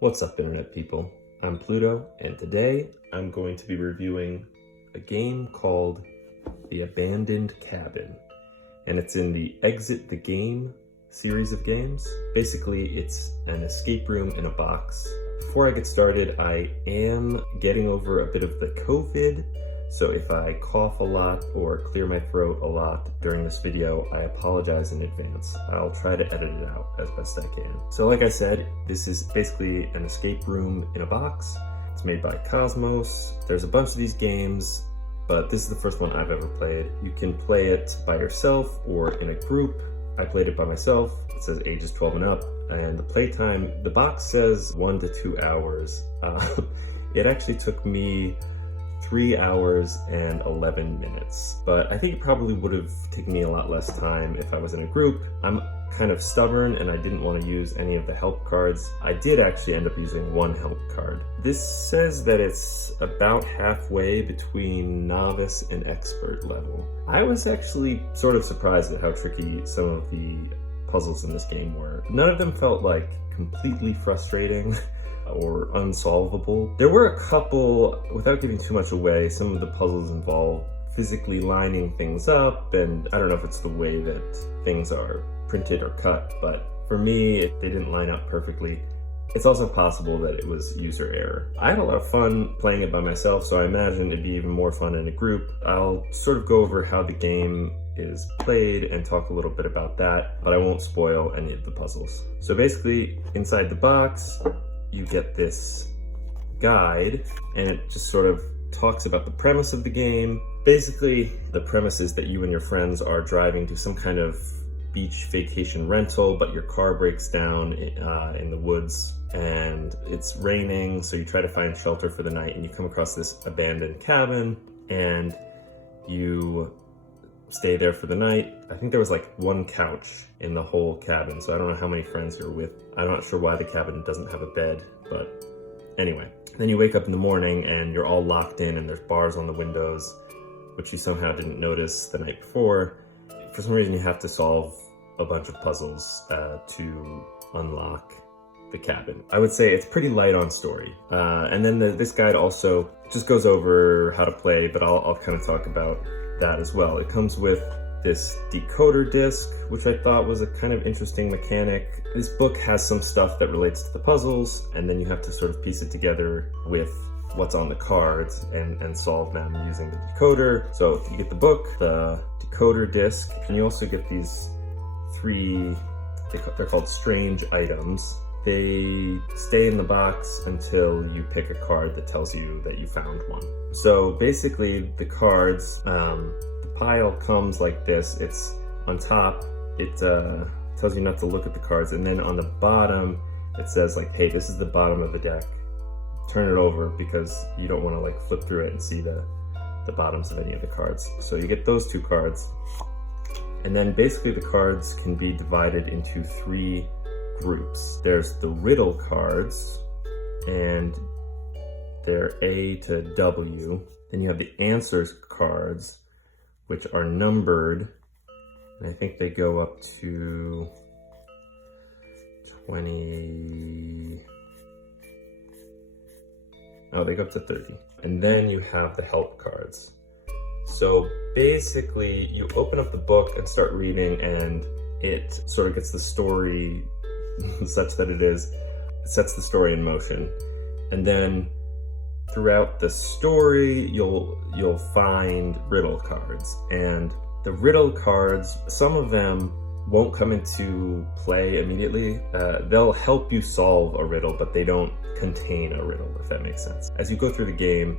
What's up, internet people? I'm Pluto, and today I'm going to be reviewing a game called The Abandoned Cabin, and it's in the Exit the Game series of games. Basically, it's an escape room in a box. Before I get started, I am getting over a bit of the COVID, so if I cough a lot or clear my throat a lot during this video, I apologize in advance. I'll try to edit it out as best I can. So like I said, this is basically an escape room in a box. It's made by Kosmos. There's a bunch of these games, but this is the first one I've ever played. You can play it by yourself or in a group. I played it by myself. It says ages 12 and up, and the playtime, the box says 1 to 2 hours. It actually took me 3 hours and 11 minutes, but I think it probably would have taken me a lot less time if I was in a group. I'm kind of stubborn and I didn't want to use any of the help cards. I did actually end up using one help card. This says that it's about halfway between novice and expert level. I was actually sort of surprised at how tricky some of the puzzles in this game were. None of them felt like completely frustrating or unsolvable. There were a couple, without giving too much away, some of the puzzles involve physically lining things up, and I don't know if it's the way that things are printed or cut, but for me, they didn't line up perfectly. It's also possible that it was user error. I had a lot of fun playing it by myself, so I imagine it'd be even more fun in a group. I'll sort of go over how the game is played and talk a little bit about that, but I won't spoil any of the puzzles. So basically, inside the box, you get this guide, and it just sort of talks about the premise of the game. Basically, the premise is that you and your friends are driving to some kind of beach vacation rental, but your car breaks down in the woods, and it's raining, so you try to find shelter for the night, and you come across this abandoned cabin, and you stay there for the night. I think there was like one couch in the whole cabin, so I don't know how many friends you're with. I'm not sure why the cabin doesn't have a bed, but anyway. Then you wake up in the morning and you're all locked in, and there's bars on the windows, which you somehow didn't notice the night before. For some reason, you have to solve a bunch of puzzles to unlock the cabin. I would say it's pretty light on story. And then this guide also just goes over how to play, but I'll kind of talk about that as well. It comes with this decoder disc, which I thought was a kind of interesting mechanic. This book has some stuff that relates to the puzzles, and then you have to sort of piece it together with what's on the cards and solve them using the decoder. So you get the book, the decoder disc, and you also get these three, they're called strange items. They stay in the box until you pick a card that tells you that you found one. So basically the cards, the pile comes like this. It's on top, it tells you not to look at the cards, and then on the bottom it says like, hey, this is the bottom of the deck. Turn it over because you don't want to like flip through it and see the bottoms of any of the cards. So you get those two cards, and then basically the cards can be divided into three groups. There's the riddle cards, and they're A to W. Then you have the answers cards, which are numbered, and I think they go up to 20. Oh, they go up to 30. And then you have the help cards. So basically, you open up the book and start reading, and it sort of gets the story such that it sets the story in motion. And then throughout the story, you'll find riddle cards. And the riddle cards, some of them won't come into play immediately. They'll help you solve a riddle, but they don't contain a riddle, if that makes sense. As you go through the game,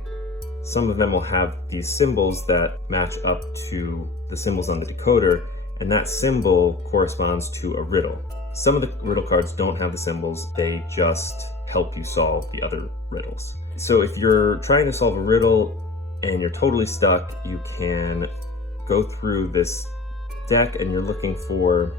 some of them will have these symbols that match up to the symbols on the decoder, and that symbol corresponds to a riddle. Some of the riddle cards don't have the symbols, they just help you solve the other riddles. So if you're trying to solve a riddle and you're totally stuck, you can go through this deck and you're looking for,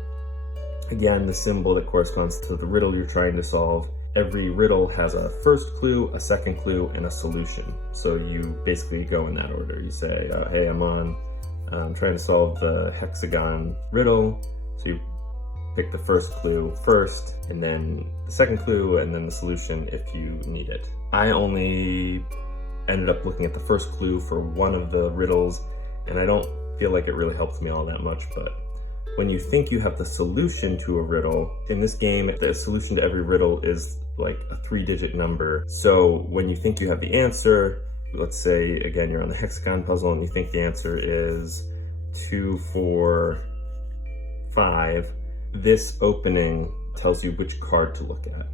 again, the symbol that corresponds to the riddle you're trying to solve. Every riddle has a first clue, a second clue, and a solution. So you basically go in that order. You say, hey, I'm trying to solve the hexagon riddle. So you pick the first clue first, and then the second clue, and then the solution if you need it. I only ended up looking at the first clue for one of the riddles, and I don't feel like it really helps me all that much, but when you think you have the solution to a riddle, in this game, the solution to every riddle is like a 3-digit number. So when you think you have the answer, let's say, again, you're on the hexagon puzzle and you think the answer is 2, 4, 5, this opening tells you which card to look at.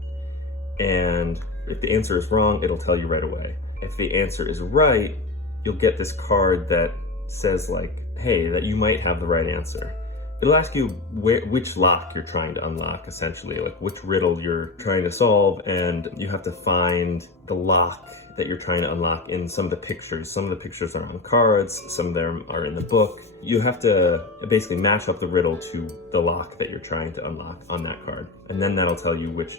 And if the answer is wrong, it'll tell you right away. If the answer is right, you'll get this card that says like, hey, that you might have the right answer. It'll ask you which lock you're trying to unlock, essentially, like which riddle you're trying to solve, and you have to find the lock that you're trying to unlock in some of the pictures. Some of the pictures are on cards, some of them are in the book. You have to basically match up the riddle to the lock that you're trying to unlock on that card. And then that'll tell you which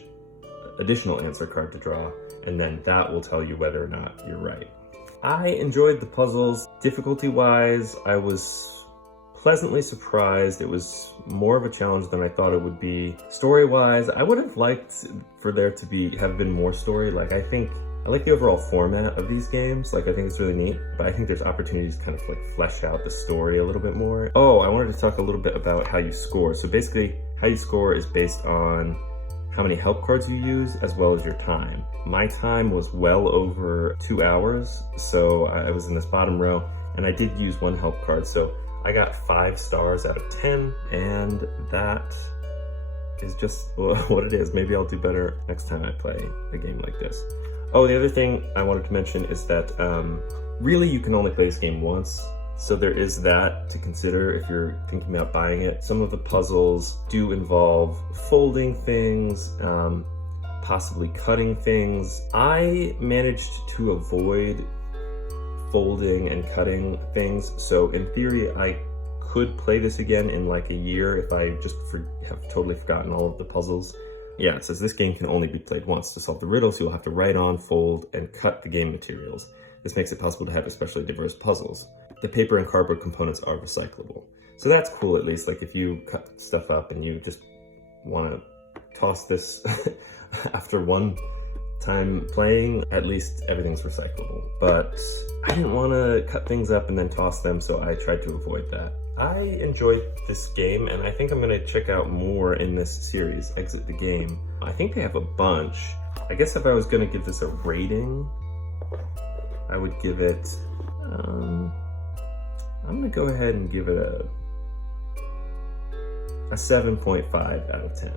additional answer card to draw, and then that will tell you whether or not you're right. I enjoyed the puzzles. Difficulty-wise, I was pleasantly surprised. It was more of a challenge than I thought it would be. Story-wise, I would have liked for there to have been more story. Like, I like the overall format of these games. Like, I think it's really neat, but I think there's opportunities to kind of like flesh out the story a little bit more. Oh, I wanted to talk a little bit about how you score. So basically, how you score is based on how many help cards you use, as well as your time. My time was well over 2 hours, so I was in this bottom row, and I did use one help card, so I got 5 stars out of 10, and that is just what it is. Maybe I'll do better next time I play a game like this. Oh, the other thing I wanted to mention is that really you can only play this game once, so there is that to consider if you're thinking about buying it. Some of the puzzles do involve folding things, possibly cutting things. I managed to avoid folding and cutting things, so in theory I could play this again in like a year if I just have totally forgotten all of the puzzles. Yeah, it says this game can only be played once. To solve the riddles, you'll have to write on, fold, and cut the game materials. This makes it possible to have especially diverse puzzles. The paper and cardboard components are recyclable. So that's cool, at least. Like if you cut stuff up and you just want to toss this after one time playing, at least everything's recyclable. But I didn't want to cut things up and then toss them, so I tried to avoid that. I enjoyed this game, and I think I'm going to check out more in this series, Exit the Game. I think they have a bunch. I guess if I was going to give this a rating, I would give it, I'm going to go ahead and give it a 7.5 out of 10.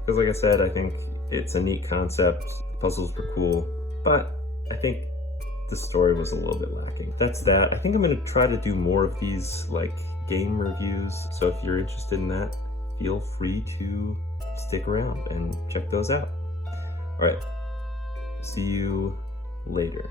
Because like I said, I think it's a neat concept, the puzzles were cool, but I think the story was a little bit lacking. That's that. I think I'm going to try to do more of these like game reviews, so if you're interested in that, feel free to stick around and check those out. All right, see you later.